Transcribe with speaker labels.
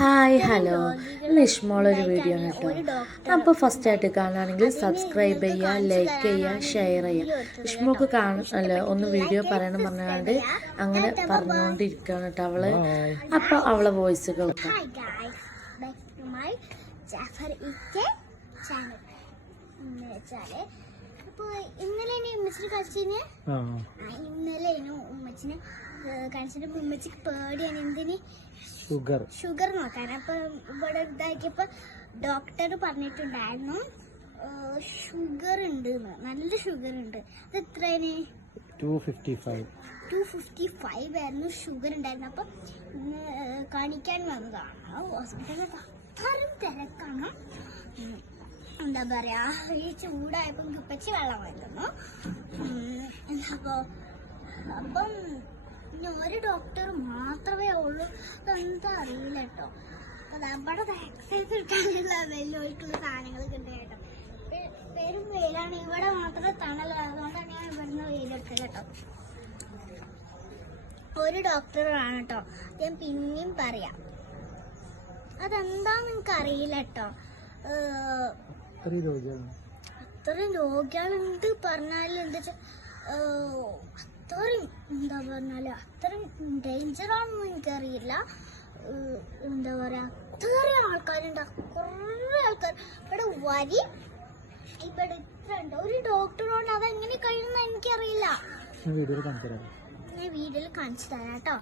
Speaker 1: Hi hello. ലിഷ്മോളൊരു video ആണ് കേട്ടോ. അപ്പോൾ ഫസ്റ്റ് ആയിട്ട് കാണുകയാണെങ്കിൽ സബ്സ്ക്രൈബ് ചെയ്യുക ലൈക്ക് ചെയ്യുക ഷെയർ ചെയ്യുക. ലിഷ്മോക്ക് കാണും അല്ല ഒന്ന് വീഡിയോ പറയണം പറഞ്ഞാണ്ട് അങ്ങനെ പറഞ്ഞുകൊണ്ടിരിക്കുകയാണ് കേട്ടോ അവൾ. അപ്പോൾ അവളെ വോയിസ് കേൾക്കാം.
Speaker 2: ഇന്നലെ ഇനി ഉമ്മച്ചിനെ കളിച്ചു ഇന്നലെ ഇനി ഉമ്മച്ചിനെ കളിച്ചിട്ട് ഉമ്മച്ചിക്ക് പേടിയാണ്. എന്തിന്?
Speaker 3: ഷുഗർ
Speaker 2: ഷുഗർ നോക്കാൻ അപ്പൊ ഇവിടെ ഇതാക്കിയപ്പോ ഡോക്ടർ പറഞ്ഞിട്ടുണ്ടായിരുന്നു ഷുഗർ ഉണ്ട്. നല്ല ഷുഗർ ഉണ്ട്. അത് എത്രയാണ്?
Speaker 3: Two fifty five
Speaker 2: two fifty five ആയിരുന്നു ഷുഗർ ഉണ്ടായിരുന്നു അപ്പം ഇന്ന് കാണിക്കാൻ വന്നതാണ് ഹോസ്പിറ്റലിൽ അത്രയും തിരക്കാണ്. എന്താ പറയാ ഈ ചൂടായപ്പം കുപ്പച്ചി വെള്ളം വരുന്നു അപ്പോ അപ്പം ഒരു ഡോക്ടർ മാത്രമേ ഉള്ളൂ. എന്താ അറിയില്ല കേട്ടോ. നമ്മുടെ എക്സസൈസ് കിട്ടാനുള്ള വെല്ലുവിളിക്കുള്ള സാധനങ്ങൾ ഉണ്ട് കേട്ടോ. പെരും വെയിലാണ്. ഇവിടെ മാത്രമേ തണല അതുകൊണ്ടാണ് ഞാൻ ഇവിടുന്ന് വെയിലെടുത്തത് കേട്ടോ. ഒരു ഡോക്ടറാണ് കേട്ടോ. ഞാൻ പിന്നെയും പറയാം. അതെന്താന്ന് എനിക്ക് അറിയില്ല കേട്ടോ
Speaker 3: അത്രയും
Speaker 2: രോഗികളുണ്ട് പറഞ്ഞാലും എന്താ എന്താ പറഞ്ഞാൽ അത്രയും ഡേഞ്ചർ ആണെന്ന് എനിക്കറിയില്ല എന്താ പറയാ അത്രയും ആൾക്കാരുണ്ട്. കുറേ ആൾക്കാർ ഇവിടെ വരി ഇവിടെ ഇത്ര ഉണ്ട്. ഒരു ഡോക്ടറോട് അതെങ്ങനെ കഴിയുന്ന എനിക്കറിയില്ല. ഞാൻ വീഡിയോയിൽ കാണിച്ചു തരാം കേട്ടോ.